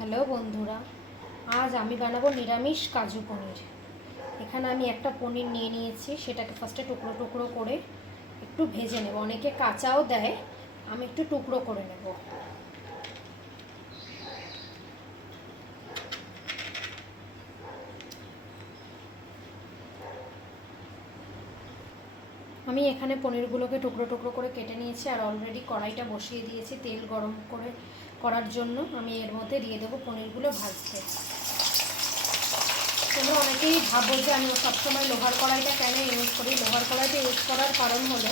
Hello বন্ধুরা, আজ আমি বানাবো নিরামিষ কাজু পনির। এখানে আমি একটা পনির নিয়ে নিয়েছি, সেটাকে ফার্স্টে টুকরো টুকরো করে একটু ভেজে নেব। অনেকে কাঁচাও দেয়, আমি একটু টুকরো করে নেব। আমি এখানে পনিরগুলোকে টুকরো টুকরো করে কেটে নিয়েছি, আর অলরেডি কড়াইটা বসিয়ে দিয়েছি তেল গরম করার জন্য। আমি এর মধ্যে দিয়ে দেবো পনিরগুলো ভাজতে। তোমরা অনেকেই ভাবো যে আমি সবসময় লোহার কড়াইটা কেন ইউজ করি। লোহার কড়াইটা ইউজ করার কারণ হলো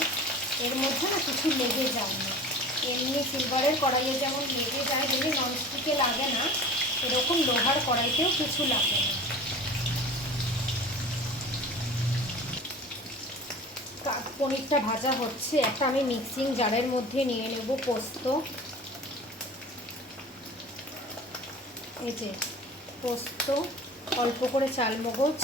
এর মধ্যে না কিছু লেগে যায় না। এমনি সিলভারের কড়াইয়ে যেমন লেগে যায়, যদি ননস্টিকে লাগে না, এরকম লোহার কড়াইতেও কিছু লাগে না। পনিরটা ভাজা হচ্ছে, একটা আমি মিক্সিং জারের মধ্যে নিয়ে নেব পোস্ত। এই যে পোস্ত, অল্প করে চালমগজ,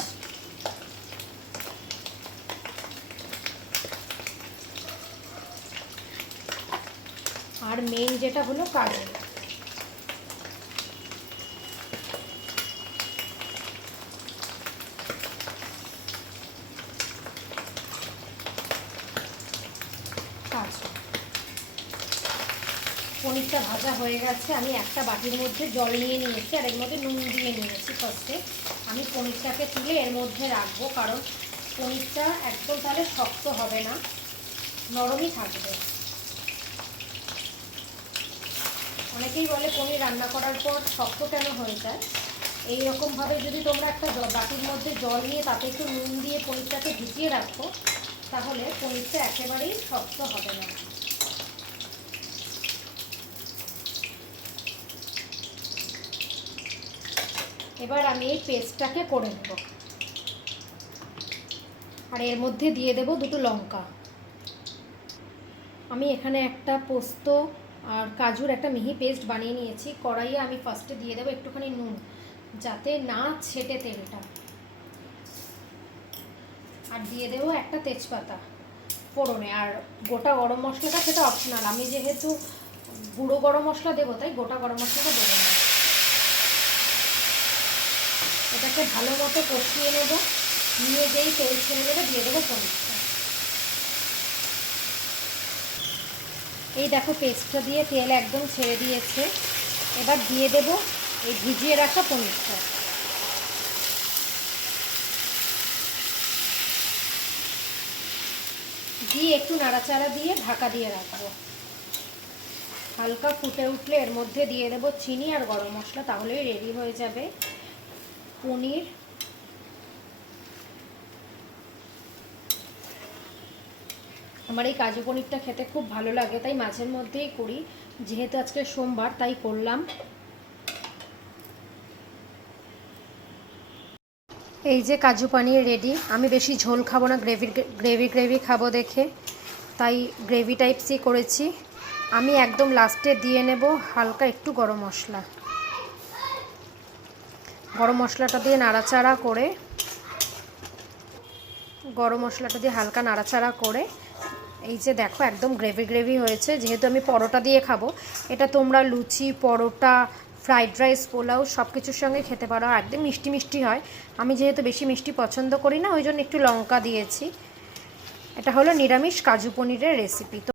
আর মেইন যেটা হলো কাজু। পনিরটা ভাজা হয়ে গেছে, আমি একটা বাটির মধ্যে জল নিয়ে নিয়েছি, আর এর মধ্যে নুন দিয়ে নিয়েছি। ফার্স্টে আমি পনিরটাকে তুলে এর মধ্যে রাখবো, কারণ পনিরটা একদম তাহলে শক্ত হবে না, নরমই থাকবে। অনেকেই বলে পনির রান্না করার পর শক্ত কেন হয়ে যায়। এইরকমভাবে যদি তোমরা একটা বাটির মধ্যে জল নিয়ে তাতে একটু নুন দিয়ে পনিরটাকে ভিজিয়ে রাখো, তাহলে পনিরটা একেবারেই শক্ত হবে না। এবার আমি এই পেস্টটাকে করে নেব, আর এর মধ্যে দিয়ে দেব দুটো লঙ্কা। আমি এখানে একটা পোস্ত আর কাজুর একটা মিহি পেস্ট বানিয়ে নিয়েছি। কড়াইয়ে আমি ফার্স্টে দিয়ে দেবো একটুখানি নুন, যাতে না ছেটে তেলটা, আর দিয়ে দেবো একটা তেজপাতা ফোড়নে। আর গোটা গরম মশলাটা সেটা অপশনাল, আমি যেহেতু গুঁড়ো গরম মশলা দেবো তাই গোটা গরম মশলাটা দেবো না। এটাকে ভালো মতো কষিয়ে নেব, নিয়ে যেই তেল ছেড়ে দেবে দিয়ে দেবো পনিরটা। এই দেখো পেস্টটা দিয়ে তেল একদম ছেড়ে দিয়েছে। এবার দিয়ে দেব এই ভিজিয়ে রাখা পনিরটা। দিয়ে একটু নাড়াচাড়া দিয়ে ঢাকা দিয়ে রাখবো। হালকা ফুটে উঠলে এর মধ্যে দিয়ে দেবো চিনি আর গরম মশলা, তাহলেই রেডি হয়ে যাবে পনির। আমার এই কাজু পনিরটা খেতে খুব ভালো লাগে, তাই মাঝের মধ্যেই করি। যেহেতু আজকে সোমবার তাই করলাম। এই যে কাজু পনির রেডি। আমি বেশি ঝোল খাবো না, গ্রেভি খাবো দেখে, তাই গ্রেভি টাইপসই করেছি। আমি একদম লাস্টে দিয়ে নেব হালকা একটু গরম মশলা। গরম মশলাটা দিয়ে নাড়াচাড়া করে, হালকা নাড়াচাড়া করে, এই যে দেখো একদম গ্রেভি হয়েছে। যেহেতু আমি পরোটা দিয়ে খাবো, এটা তোমরা লুচি, পরোটা, ফ্রাইড রাইস, পোলাও সব কিছুর সঙ্গে খেতে পারো। একদম মিষ্টি মিষ্টি হয়। আমি যেহেতু বেশি মিষ্টি পছন্দ করি না, ওই জন্য একটু লঙ্কা দিয়েছি। এটা হলো নিরামিষ কাজু পনিরের রেসিপি।